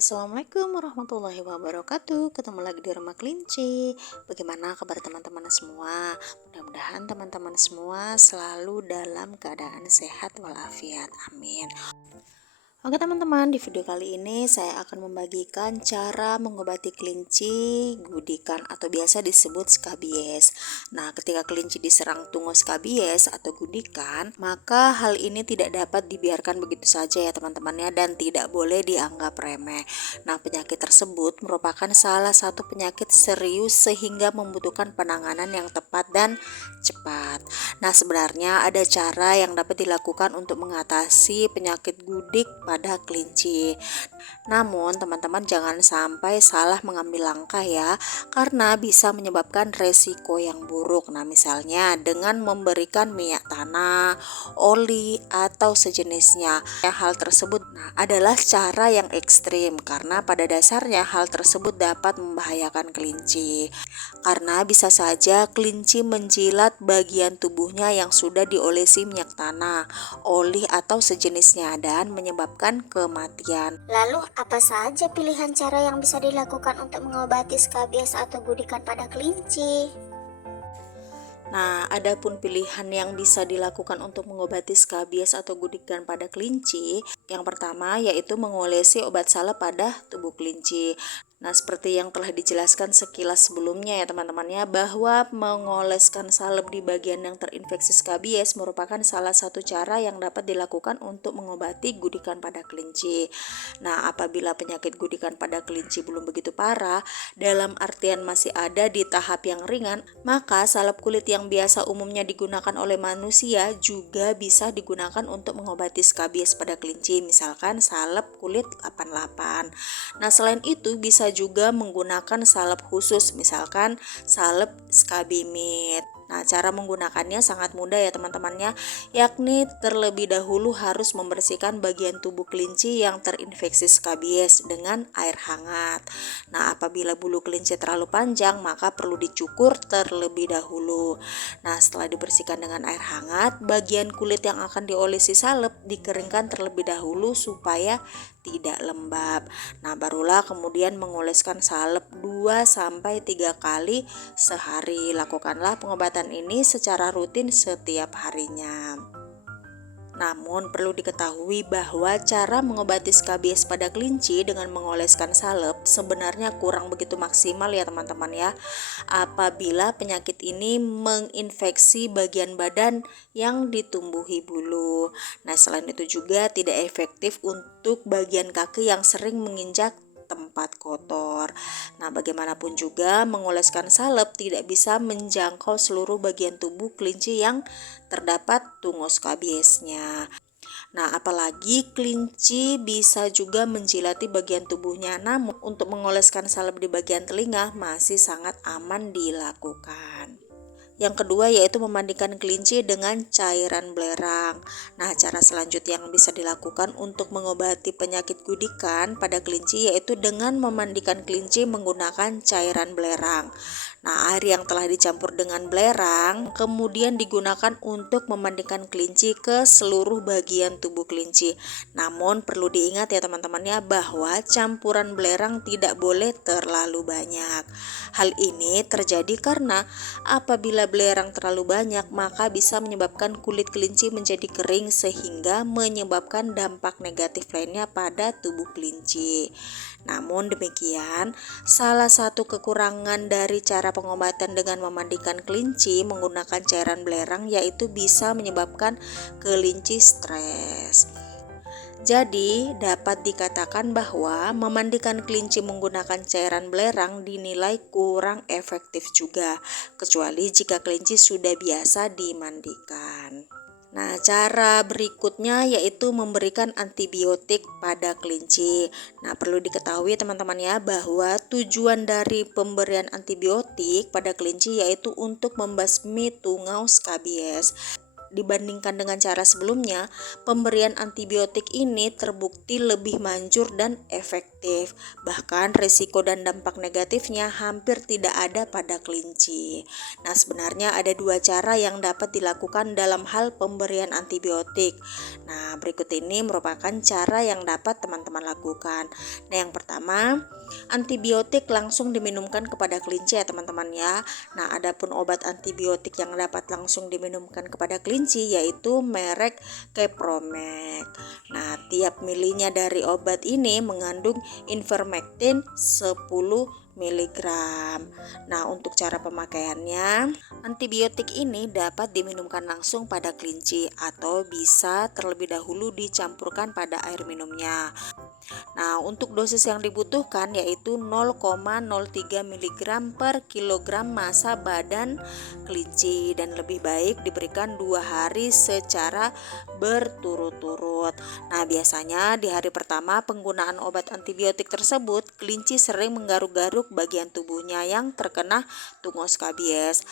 Assalamualaikum warahmatullahi wabarakatuh. Ketemu lagi di Rumah Kelinci. Bagaimana kabar teman-teman semua? Mudah-mudahan teman-teman semua selalu dalam keadaan sehat walafiat. Amin. Oke teman-teman, di video kali ini saya akan membagikan cara mengobati kelinci gudikan atau biasa disebut skabies. Nah, ketika kelinci diserang tungau skabies atau gudikan, maka hal ini tidak dapat dibiarkan begitu saja ya teman-temannya, dan tidak boleh dianggap remeh. Nah, penyakit tersebut merupakan salah satu penyakit serius sehingga membutuhkan penanganan yang tepat dan cepat. Nah, sebenarnya ada cara yang dapat dilakukan untuk mengatasi penyakit gudik pada kelinci. Namun, teman-teman jangan sampai salah mengambil langkah ya, karena bisa menyebabkan resiko yang buruk. Nah, misalnya dengan memberikan minyak tanah, oli, atau sejenisnya. Hal tersebut adalah cara yang ekstrim karena pada dasarnya hal tersebut dapat membahayakan kelinci. Karena bisa saja kelinci menjilat bagian tubuhnya yang sudah diolesi minyak tanah, oli, atau sejenisnya dan menyebabkan kematian. Lalu, apa saja pilihan cara yang bisa dilakukan untuk mengobati skabies atau gudikan pada kelinci? Nah, adapun pilihan yang bisa dilakukan untuk mengobati skabies atau gudikan pada kelinci, yang pertama yaitu mengolesi obat salep pada tubuh kelinci. Nah, seperti yang telah dijelaskan sekilas sebelumnya ya teman-temannya, bahwa mengoleskan salep di bagian yang terinfeksi skabies merupakan salah satu cara yang dapat dilakukan untuk mengobati gudikan pada kelinci. Nah, apabila penyakit gudikan pada kelinci belum begitu parah, dalam artian masih ada di tahap yang ringan, maka salep kulit yang biasa umumnya digunakan oleh manusia juga bisa digunakan untuk mengobati skabies pada kelinci, misalkan salep kulit 88. Nah, selain itu bisa juga menggunakan salep khusus, misalkan salep skabimid. Nah, cara menggunakannya sangat mudah ya teman-temannya, yakni terlebih dahulu harus membersihkan bagian tubuh kelinci yang terinfeksi skabies dengan air hangat. Nah, apabila bulu kelinci terlalu panjang, maka perlu dicukur terlebih dahulu. Nah, setelah dibersihkan dengan air hangat, bagian kulit yang akan diolesi salep dikeringkan terlebih dahulu supaya tidak lembab. Nah, barulah kemudian mengoleskan salep 2-3 kali sehari. Lakukanlah pengobatan ini secara rutin setiap harinya. Namun perlu diketahui bahwa cara mengobati skabies pada kelinci dengan mengoleskan salep sebenarnya kurang begitu maksimal ya teman-teman ya, apabila penyakit ini menginfeksi bagian badan yang ditumbuhi bulu. Nah, selain itu juga tidak efektif untuk bagian kaki yang sering menginjak tempat kotor. Nah, bagaimanapun juga mengoleskan salep tidak bisa menjangkau seluruh bagian tubuh kelinci yang terdapat tungau skabiesnya. Nah, apalagi kelinci bisa juga menjilati bagian tubuhnya. Namun, untuk mengoleskan salep di bagian telinga masih sangat aman dilakukan. Yang kedua yaitu memandikan kelinci dengan cairan belerang. Nah, cara selanjutnya yang bisa dilakukan untuk mengobati penyakit gudikan pada kelinci yaitu dengan memandikan kelinci menggunakan cairan belerang. Nah, air yang telah dicampur dengan belerang kemudian digunakan untuk memandikan kelinci ke seluruh bagian tubuh kelinci. Namun perlu diingat ya teman-temannya bahwa campuran belerang tidak boleh terlalu banyak. Hal ini terjadi karena apabila belerang terlalu banyak maka bisa menyebabkan kulit kelinci menjadi kering sehingga menyebabkan dampak negatif lainnya pada tubuh kelinci. Namun demikian, salah satu kekurangan dari cara pengobatan dengan memandikan kelinci menggunakan cairan belerang yaitu bisa menyebabkan kelinci stres. Jadi, dapat dikatakan bahwa memandikan kelinci menggunakan cairan belerang dinilai kurang efektif juga, kecuali jika kelinci sudah biasa dimandikan. Nah, cara berikutnya yaitu memberikan antibiotik pada kelinci. Nah, perlu diketahui teman-teman ya bahwa tujuan dari pemberian antibiotik pada kelinci yaitu untuk membasmi tungau skabies. dibandingkan dengan cara sebelumnya, pemberian antibiotik ini terbukti lebih manjur dan efektif. Bahkan risiko dan dampak negatifnya hampir tidak ada pada kelinci. Nah, sebenarnya ada dua cara yang dapat dilakukan dalam hal pemberian antibiotik. Nah, berikut ini merupakan cara yang dapat teman-teman lakukan. Nah, yang pertama, antibiotik langsung diminumkan kepada kelinci ya teman-teman ya. Nah, adapun obat antibiotik yang dapat langsung diminumkan kepada kelinci yaitu merek Kepromek. Nah, tiap milinya dari obat ini mengandung ivermectin 10 mg. Nah, untuk cara pemakaiannya, antibiotik ini dapat diminumkan langsung pada kelinci atau bisa terlebih dahulu dicampurkan pada air minumnya. Nah, untuk dosis yang dibutuhkan yaitu 0,03 mg per kilogram massa badan kelinci dan lebih baik diberikan 2 hari secara berturut-turut. Nah, biasanya di hari pertama penggunaan obat antibiotik tersebut, kelinci sering menggaruk-garuk bagian tubuhnya yang terkena tungau skabies.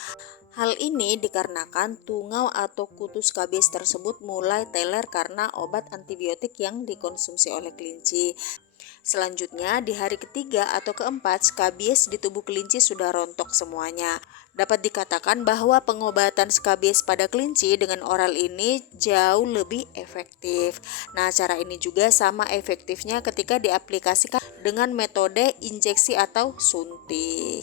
Hal ini dikarenakan tungau atau kutu skabies tersebut mulai teler karena obat antibiotik yang dikonsumsi oleh kelinci. Selanjutnya, di hari ketiga atau keempat, skabies di tubuh kelinci sudah rontok semuanya. Dapat dikatakan bahwa pengobatan skabies pada kelinci dengan oral ini jauh lebih efektif. Nah, cara ini juga sama efektifnya ketika diaplikasikan dengan metode injeksi atau suntik.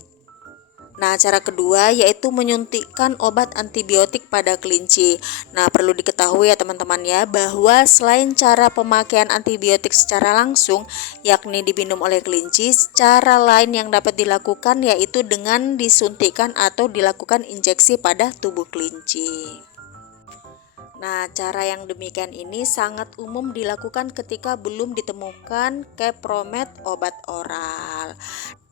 Nah, cara kedua yaitu menyuntikkan obat antibiotik pada kelinci. Nah, perlu diketahui ya teman-teman ya, bahwa selain cara pemakaian antibiotik secara langsung, yakni diminum oleh kelinci, cara lain yang dapat dilakukan yaitu dengan disuntikkan atau dilakukan injeksi pada tubuh kelinci. Nah, cara yang demikian ini sangat umum dilakukan ketika belum ditemukan Kepromet obat oral.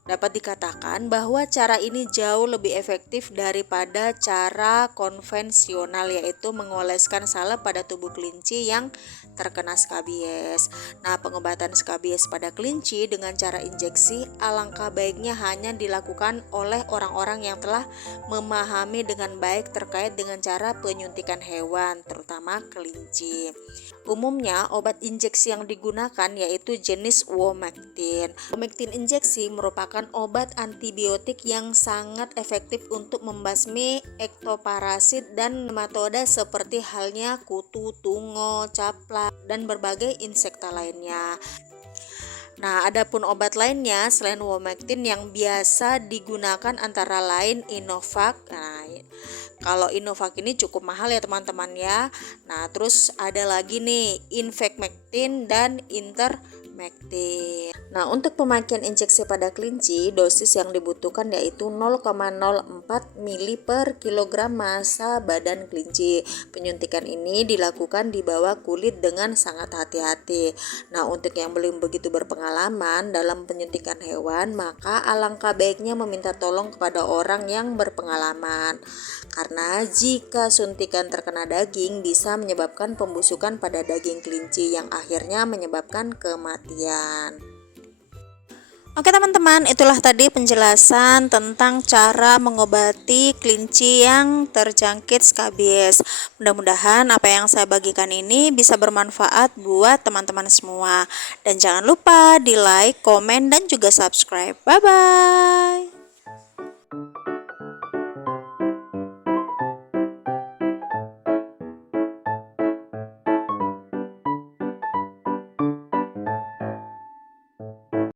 Dapat dikatakan bahwa cara ini jauh lebih efektif daripada cara konvensional, yaitu mengoleskan salep pada tubuh kelinci yang terkena skabies. Nah, pengobatan skabies pada kelinci dengan cara injeksi alangkah baiknya hanya dilakukan oleh orang-orang yang telah memahami dengan baik terkait dengan cara penyuntikan hewan, terutama kelinci. Umumnya, obat injeksi yang digunakan yaitu jenis Womectin. Womectin injeksi merupakan obat antibiotik yang sangat efektif untuk membasmi ektoparasit dan nematoda seperti halnya kutu, tungau, caplak, dan berbagai insekta lainnya. Nah, adapun obat lainnya selain Womectin yang biasa digunakan antara lain Inovac. Nah, kalau Inovac ini cukup mahal ya teman-teman ya. Nah, terus ada lagi nih Ivermectin dan Intermectin. Nah, untuk pemakaian injeksi pada kelinci, dosis yang dibutuhkan yaitu 0,04 mili per kilogram massa badan kelinci. Penyuntikan ini dilakukan di bawah kulit dengan sangat hati-hati. Nah, untuk yang belum begitu berpengalaman dalam penyuntikan hewan, maka alangkah baiknya meminta tolong kepada orang yang berpengalaman. Karena jika suntikan terkena daging bisa menyebabkan pembusukan pada daging kelinci yang akhirnya menyebabkan kematian. Oke teman-teman, itulah tadi penjelasan tentang cara mengobati kelinci yang terjangkit skabies. Mudah-mudahan apa yang saya bagikan ini bisa bermanfaat buat teman-teman semua. Dan jangan lupa di like, komen, dan juga subscribe. Bye-bye.